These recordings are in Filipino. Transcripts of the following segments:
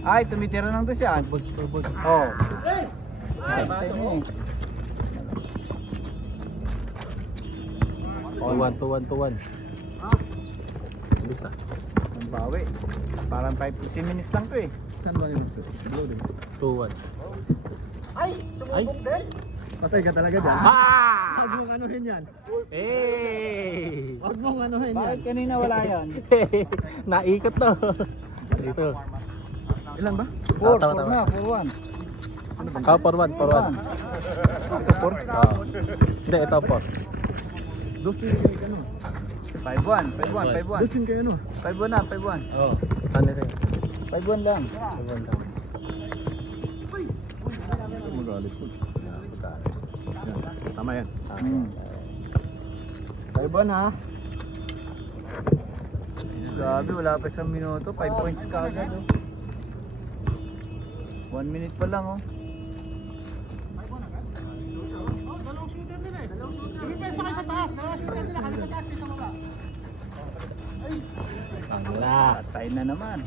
Ay, tumitira lang to siya. Scoreboard. Oo. Ay, tayo mo eh. 2-1. Bilis ah. Ang bawi. Parang 5-10 minutes lang to eh. Saan ba yung blue din? 2-1. Ay, sumubok din. Patay ka talaga dyan. Ah! Huwag mong anuhin yan. Hey! Huwag mong anuhin yan. Bakit kanina wala yan? Naikot to. Ito. Ilan ba? 4 Tama, tama. na, 4-1. Ah, 4-1. Ito 4. Ah. Hindi, ito 4. Dosin kayo ano? 5-1. Dosin kayo ano? 5-1 na, 5-1. Oo. Ano rin? 5-1 lang. 5-1 lang. Magalit ko. Tama yan. Hmm. 5-1 ha. Grabe, wala pa isang minuto. 5 points ka agad oh. 1 minute pa lang oh. Dalawang shooter nila eh. Kami pesa kayo sa taas. Dalawang shooter nila. Kami sa taas kayo sa baba. Pangla. Patay na naman.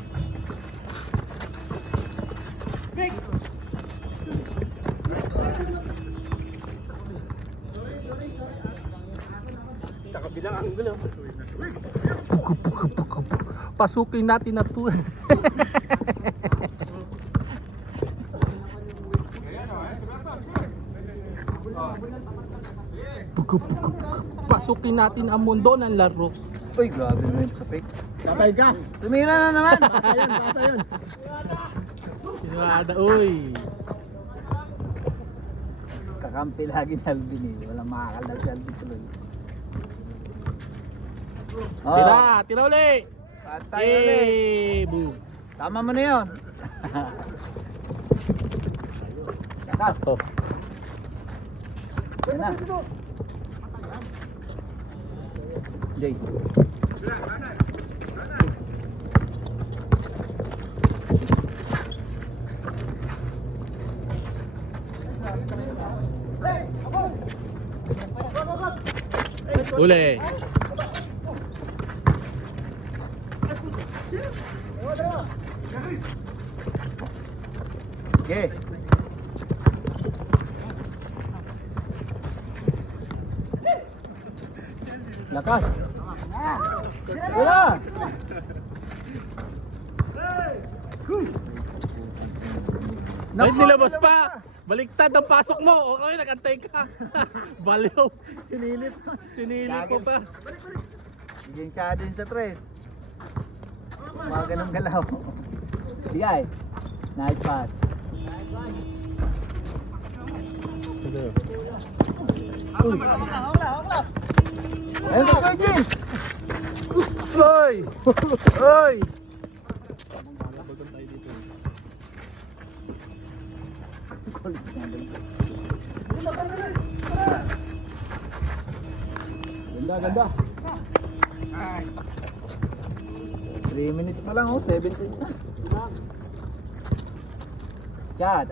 Sa kabilang angulo. Pasukin natin na to. Pasukin natin ang mundo ng laro. Uy, grabe mo yun sa fake. Patay ka. Tumira na naman. Pasa yun. Sinada, uy. Kakampi lagi ni Alvin eh. Walang makakalag si Alvin tuloy. Oh, Tira ulit. patay ulit. Boom. Tama mo na yun. Sakto. Yan na. Jay. Uli. Okay. Lakas. Wala. Ay, nilabas pa. Baliktad ang pasok mo. Okay, nagantay ka. Baliw. Sinilip. Sinilip ko pa. Bigyan siya din sa tres. Mga ganong galaw. Bigay. Nice pass. Uy. Ayun sa James. Oy! Oy! Ganda, ganda. 3 minutes pa lang oh, 7 points na. Kat.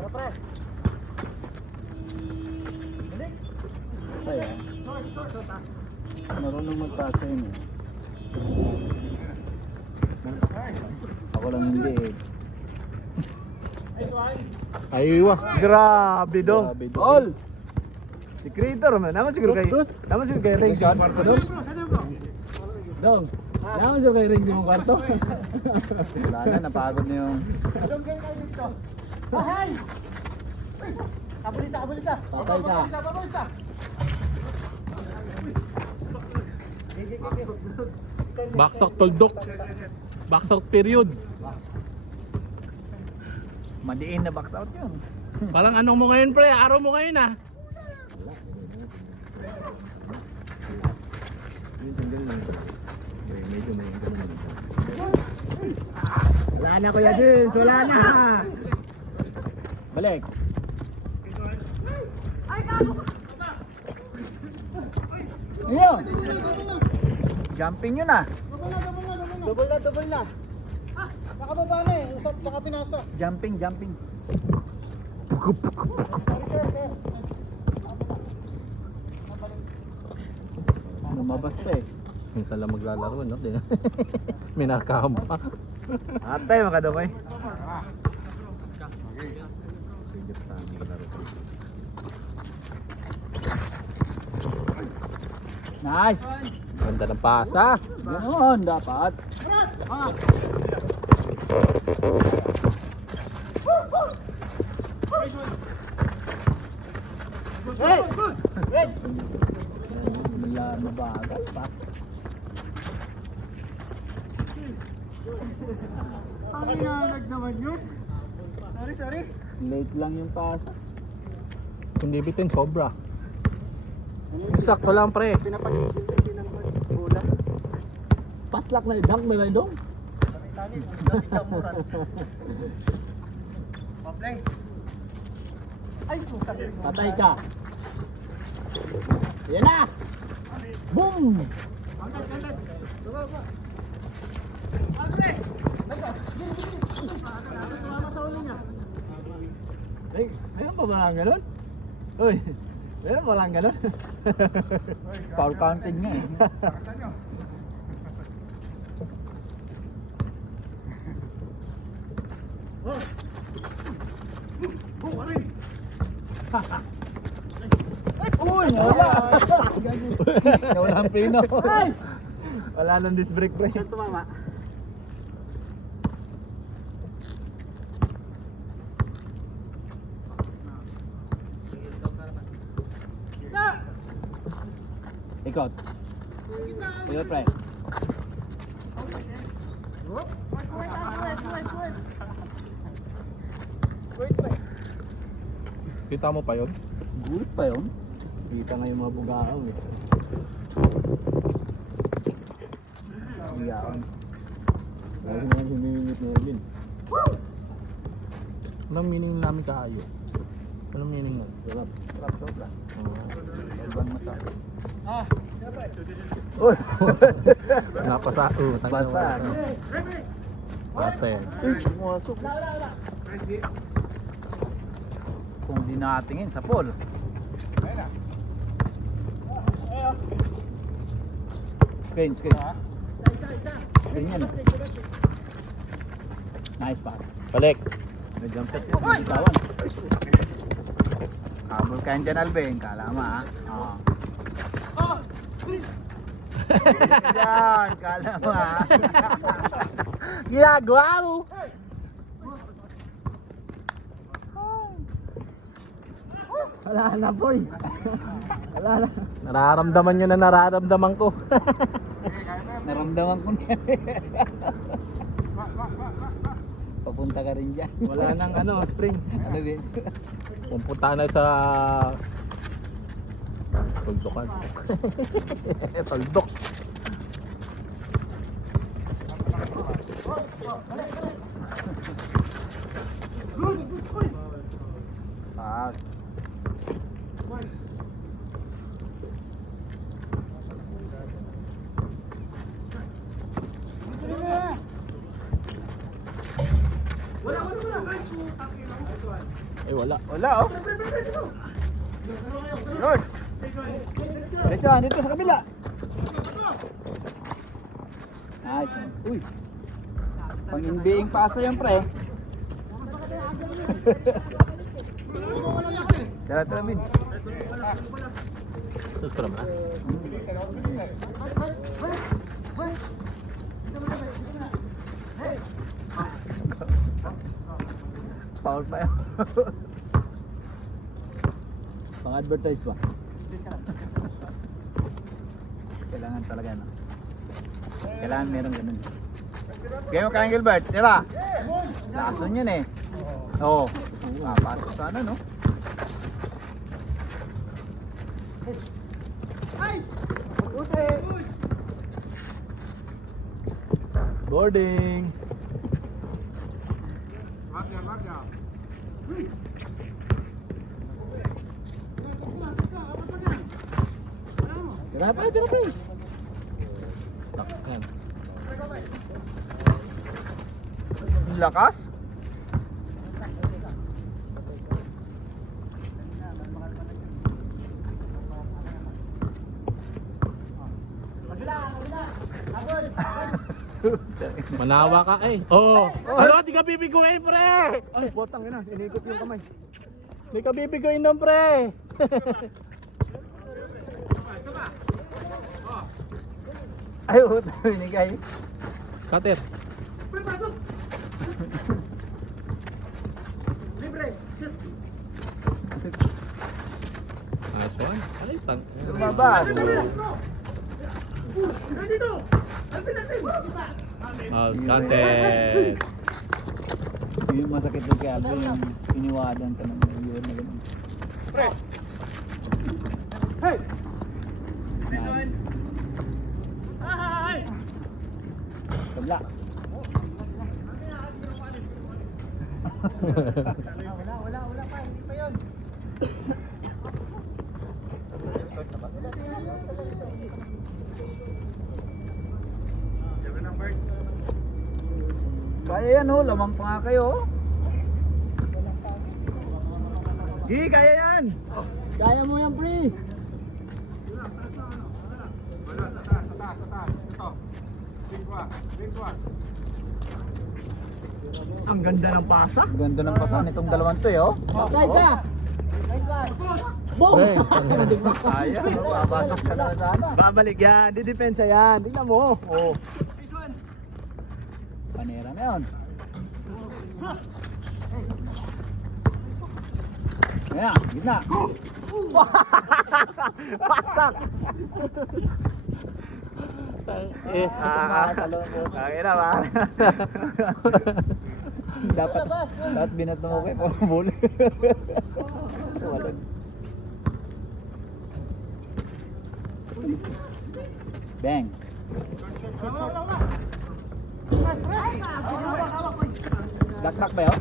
Kaya. Marunong magpasa yun eh. Ako lang hindi eh. Aywa. Grabe dong. Grabe dong. All. Si Creator man. Naman siguro kay. Naman siguro kay Ring. Dong. Naman siguro kay Ring yung kwarto. Wala na, napagod na yung... Dalawang kayo dito. Bahay! Kabulisa. Patay ka. Kabulisa. Baksok tuldok. Baksok period. Madiin na box out yun. Parang anong mo ngayon pre? Araw mo ngayon ah. Yung single lang. Medyo may wala na Kuya Jins, wala na. Balik. Ayun. Jumping yun ah. Double na. Nakababa na eh. Saka pinasa. Jumping. Lumabas pa eh. Minsan lang maglalaro no? May nakahamba. Antay makadamay. Nice. Ganda ng pasa. Ganoon, dapat. Mabagal pa. Ang inaanag naman yun. Sorry. Late lang yung pasa. Hindi bitin, sobra. Sakto lang pre. Pinapag-isin ng bola. Paslak na dunk na lang dong. Tani, si Kamuran. Pa-play. Ay, sakit. Patay ka. Yan na. Boom. Ay, meron pa ba lang ganun? Uy, meron pa lang ganun? Foul counting nga eh. Uy, wala. Wala ang pino. Wala nang disc brake pre. Saan tumama? Ikot. Ikot, pre. Kita mo pa yun? Gulit pa yun. Kita nga yung mga bugao eh. Bugao. Lagi naman humimingit na yun. Anong meaning namin kaayo? Anong meaning mo? Sarap. Sarap, sobra. Sobrang masarap. Napasa. Basa. Ate. Kung di nakatingin sa pool. Screen. Screen yan. Nice pass. Balik. May jump set yun. Bitawan. Habol ka yan dyan, Alvin. Kala mo ha. Oo. Yan. Kala mo ha. Ginagawa mo. Wala na, boy. Wala na. Nararamdaman nyo na nararamdaman ko. Naramdaman ko na. Papunta ka rin dyan. Wala nang ano, spring. Ano, Vince? Pupunta na sa Tuldokan. Tuldok. Pak. Wala. Wala oh. Yun. Dito sa kabila. Nice. Uy. Pang-inbeing pasa yan, pre. Tara, Min. Sus ko naman. Foul pa yun. Pang-advertise ba? Kailangan talaga, no? Kailangan meron ganun. Kaya mo kayang Gilbert, di ba? Lason yun eh. Oo. Pasok sana, no? Boarding. Tira pa. Takkan. Lakas? Manawa ka eh. Oo. Ano, di ka bibiguin, pre. Ay, botang ina, inikot yung kamay. Di ka bibiguin ng pre. Ay, utang binigay. Cutter. Nice one. Ay, Lumabas. Oh, cutter. Yung masakit doon kay Alvin, yung iniwadan ka ng yun na ganun. Hey! Nice. Tabla. Wala pa, hindi pa yun. Kaya yan oh, lamang pa nga kayo oh. Di, kaya yan! Kaya mo yan, pre. Wala, sa taas. Ito. Big one. Ang ganda ng pasa. Ganda ng pasahan itong dalawang to eh oh. Bakay ka! Hey. Kaya, papasok ka na sana. Babalik yan, didepensa yan. Tingnan mo. Oh. Panera na yun. Ayan, gitna. Pasak! Eh. Kaya na ba? dapat binat mo okay para muli. Walang. Bang. Dakdak ba yun?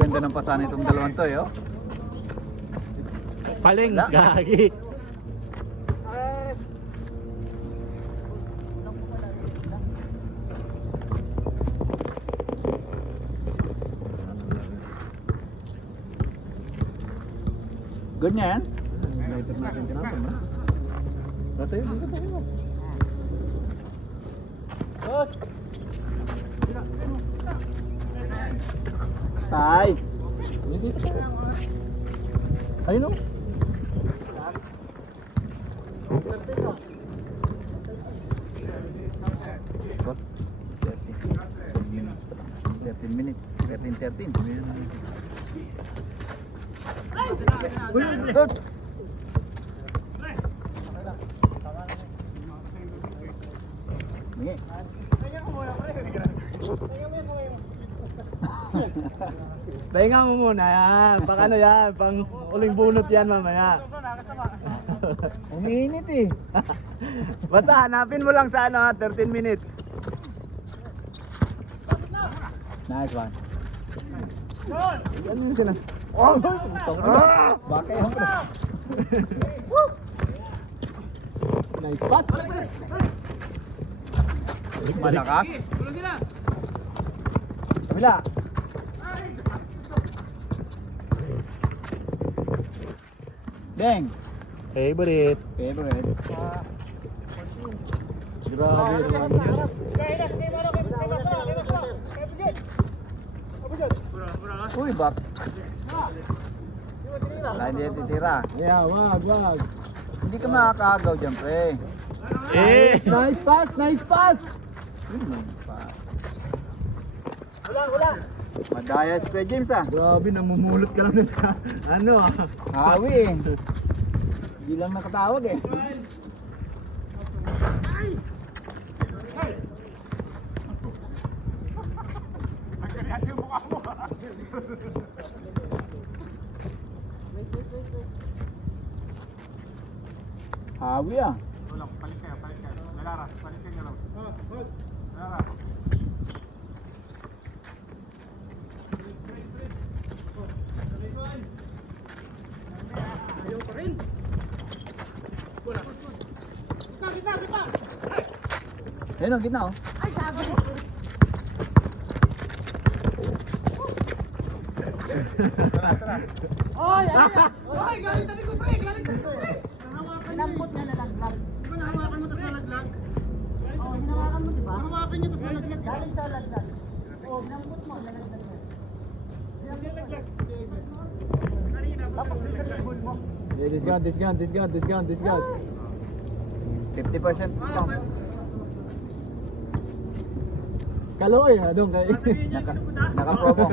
Ganda ng pasahan itong dalawang to eh oh. Paling, Wala. gagi. Good niya yan? Later natin tinapon na. Basta yun, dito tayo. Tay! Dito tayo. Ayun o. What? 13 minutes. 13. Good. Sige. Pahinga mo muna yan. Pang ano yan, pang uling bunot yan mamaya. Umiinit eh. Basta hanapin mo lang sa ano, 13 minutes. Nice one. Yan yung sila. Oh! Baka yan bro. Nice pass. Malakas. Kabila. Bang. Favorite. Favorite. Grabe naman yun. Uy, bak. Wala hindi yan titira. Yeah, wag. Hindi ka makakagaw dyan, pre. Eh. Nice pass, nice pass. Wala. Madaya si Kuya James ah. Grabe, namumulot ka lang sa ano ah. Hawi eh. Hindi lang nakatawag eh. Hawi ah. Wala, balik kayo. Melara, balik kayo raw. Melara. Ayaw pa rin. Wala. Kita. Ayun ang gitna oh. Ay, gago. Oy, galing tabi ko, pre. Nahawakan niya nalaglag. Di ba nahawakan mo tas nalaglag? Oo, hinawakan mo, di ba? Nahawakan niya tas nalaglag. Galing sa laglag. Oo, nampot mo, nalaglag na. Hey, this gun. 50% discount. Kaloy ha, doon kay. Naka-promo.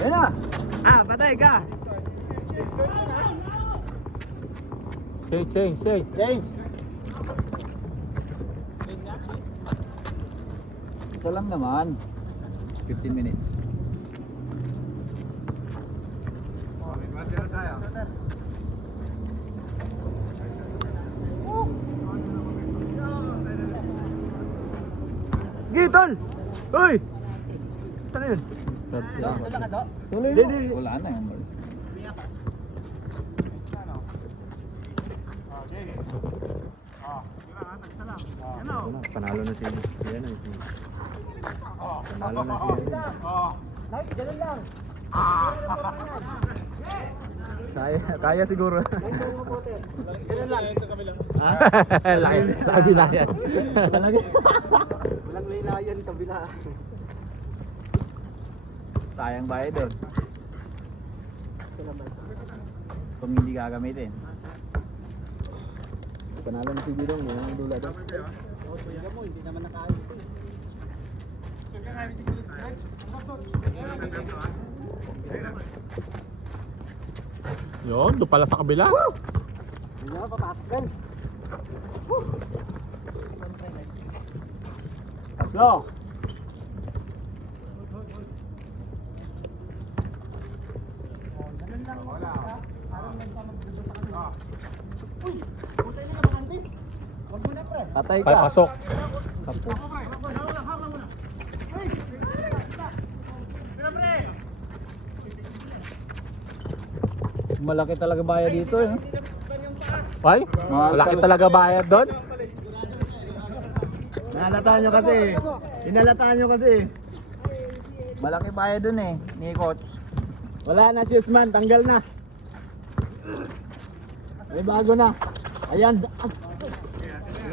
Yan na. Ah, patay ka. Change. Change. Isa lang naman. 15 minutes. Gitol! Uy! Saan yun? Tuloy mo. Wala na yung boys. Panalo na si ano. Panalo na si Nice, ganun lang. Kaya siguro. Ganun lang. Laki na yan. Walang laylayan, kabila. Sayang bayad doon. Kung hindi gagamitin. Panalo na si Bidong yung dula doon. Tingnan mo, hindi naman nakain. Yun, doon pala sa kabila. Hindi naman papasok yan. Tatlo. Patay ka. Pasok. Malaki talaga bayad dito eh. Ay, malaki talaga bayad doon. Nalataan nyo kasi. Inalataan nyo kasi. Malaki bayad doon eh, ni coach. Wala na si Usman, tanggal na. May bago na. Ayan.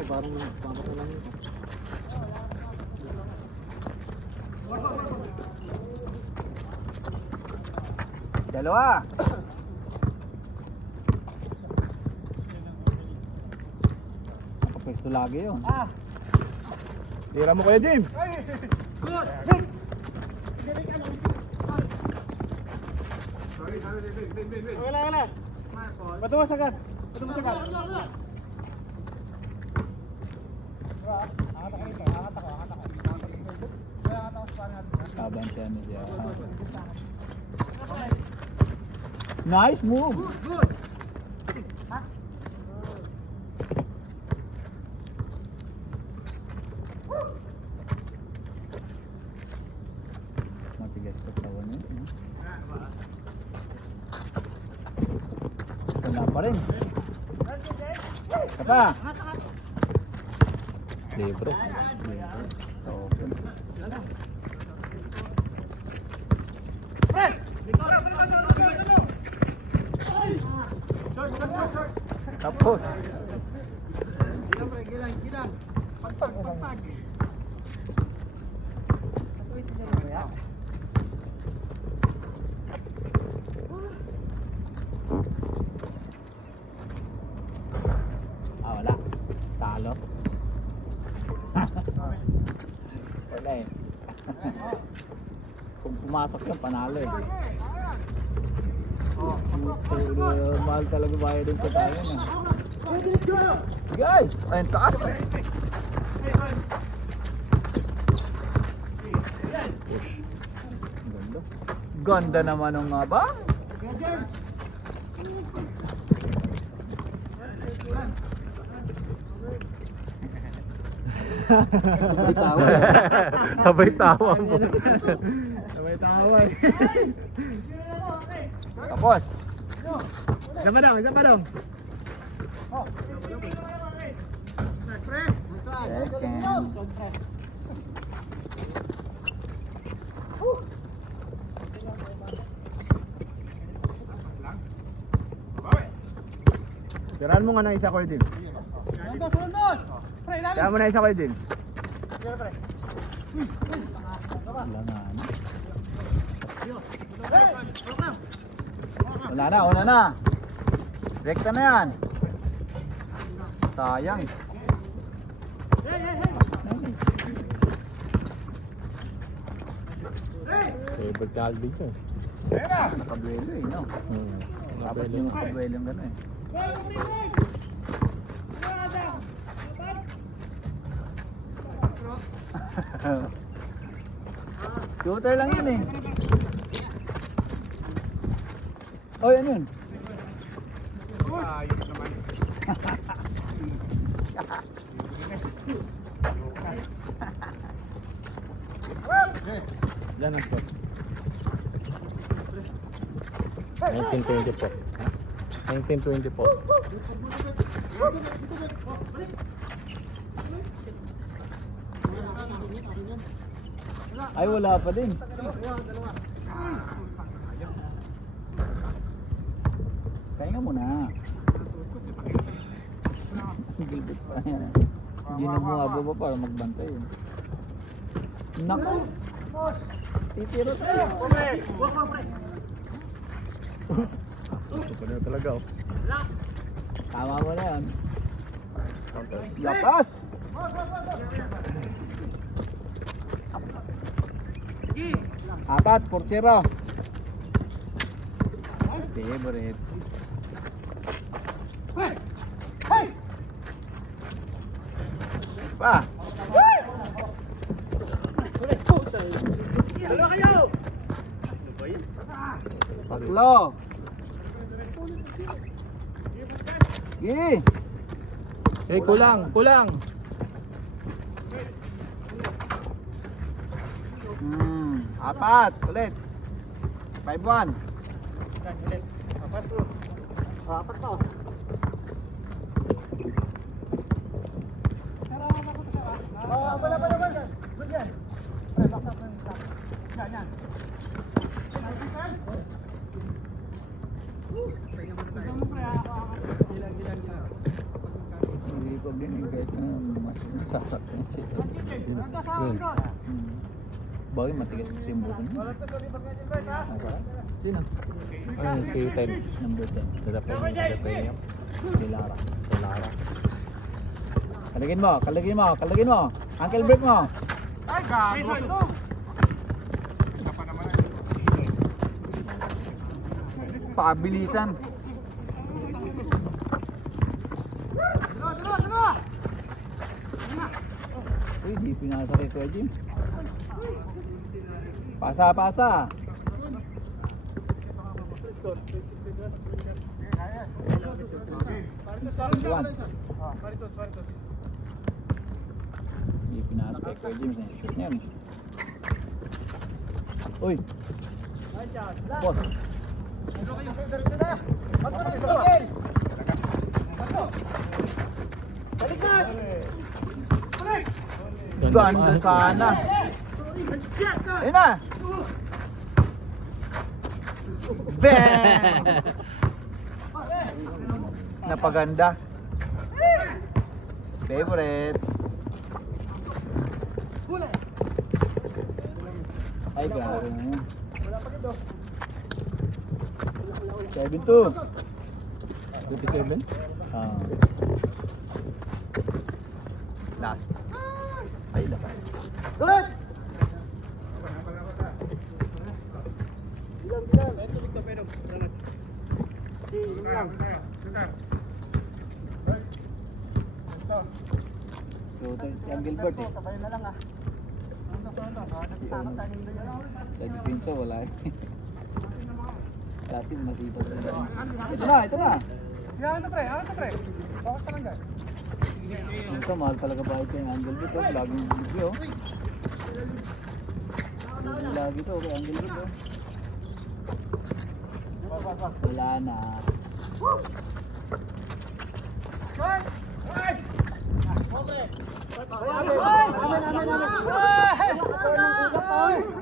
Parang papat na lang yun. Dalawa. Nakapwesto lagi yun. Tira mo Kuya James. Good! Wala. Bato mo sagad. Taban siya niya. Nice move. Good! Matigas pa tawan yun. Wala pa rin. Kapa. Libre. Okay. Tapos. Gilang. Pagpag. Wala. Talo. Wala eh. Kung pumasok yan, panalo eh. Mahal talaga bayad din sa tayo na. Guys! Ayun, taas! Ganda. Ganda naman ng nga ba? Sabay tawa mo. Sabay tawa eh. Tapos. Isa pa dong. Second. Tirahan mo nga ng isa Kuya James. Sundos! Pre, ilalim! Tirahan mo na isa Kuya James. Wala nga. Una na. Rekta na yan. Sayang. Favorite Calvin ko. Nakabuelo eh, no? Dapat yung nakabuelo yung gano'n eh. Shooter lang yun eh. Oh, yan yun. Yan ang spot. 1920 po. 1920 po. Ay, wala pa din. Kaya nga muna. Gilbit pa yan. Hindi na bumababa para magbantay. Naku! Titiro tayo. Super na talaga oh. Tama mo na yan. Lakas! Apat, portero. Favorite. Pa. Paklo. Sige. Eh, kulang. Apat, ulit. 5-1. Apat pa. Wala. Good yan. Yan. Hindi ko din yung kahit na mas nasasaktan siya. Yun. Bagay matigas kasi yung buko niya. Sino? Ano si Ted? Number 10. Dadapay niya. Si Lara. Kalagin mo. Uncle break mo. Ay, gago. Pabilisan. Dalawa. Uy, di pinasa kay Kuya Jim. Pasa. Iwan. Di pinasa kay Kuya Jim. Shoot niya. Uy. Boss. Ganda sana. Ayun na. Bang! Napaganda. Favorite. Ay, grabe na yan. 7-2. 27? Last. Ay, lakas. Good! So, yung Gilbert eh. Sabay na lang ah. Sa Pinso, wala eh. Dati masipag na lang. Ito na. Yan to pre. Bakit ka lang guys? Pinso, mahal talaga bahit yung Angel Beat. Laging video. Lagi to kay Angel Beat. Wala na.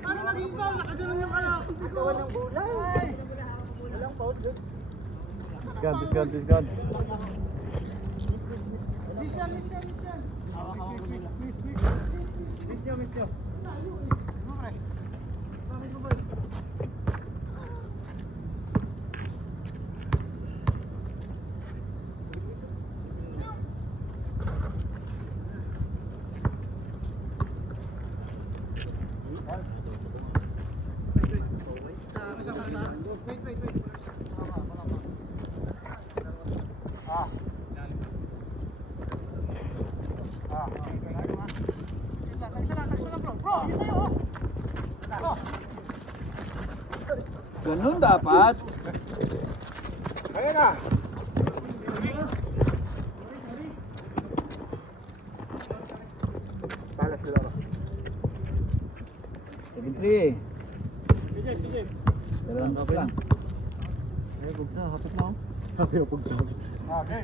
Ano naging foul? Nakaganon yung ano? Ikawan ng gulay. Walang foul, good. Discount. Miss yan. Miss nyo. Ganun dapat. Ayan na. Balas sila ba? 7-3. Dalawang top lang. Ay, bugsa, hapit na ako. Sabi yung pagsabi. Okay.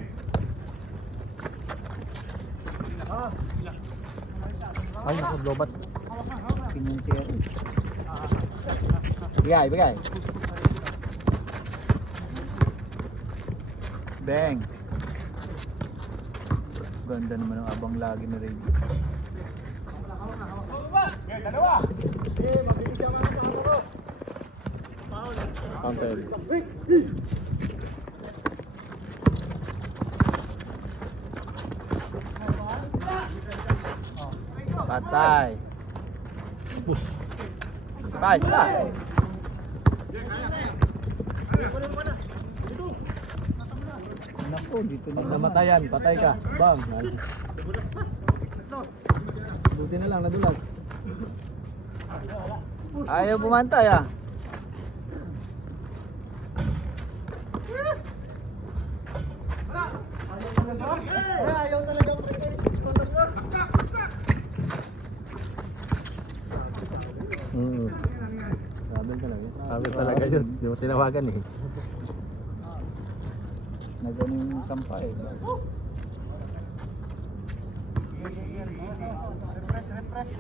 Ay, naku, lobat. Pinyong chair. Bigay, bigay. Bang. Ganda naman ang abang lagi na rin. Okay, dalawa. Mabilis yung mga kasama ko. Counter. Patay. Push. Patay sila. Naku, dito Pag na namatayan, patay ka. Bang. Buti na lang, nadulas. Ayaw bumantay ah. Ayaw talaga. Sabi talaga. Sabi talaga yun. Hindi mo tinawagan eh. Nagano yung sampa eh. Refresh.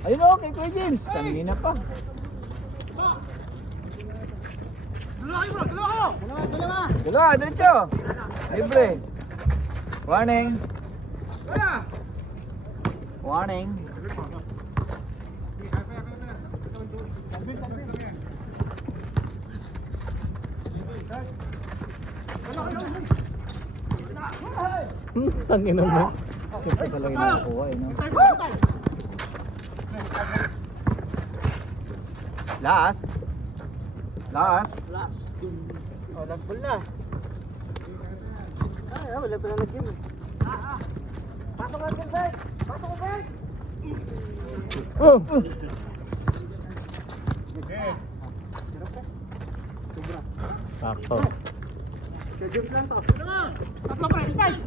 Ayun o, kay Kuya James. Kanina pa. Dalawa, diretso. Libre. Warning. Warning. Tangin naman. Siyempre talaga nakakuha eh, no? Last. Last. Oh, lagbol na. Ay, wala pa na nag-game. Pasok ka, Gilbert! Pasok ka, Gilbert! Oh! Sakto. James lang to. Tatlo pa rin, guys!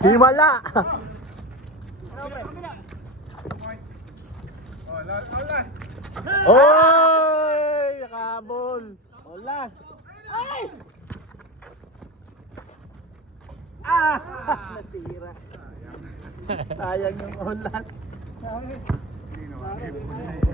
Himala! Oy! Nakabol! Olas! Nasira. Sayang yung olas.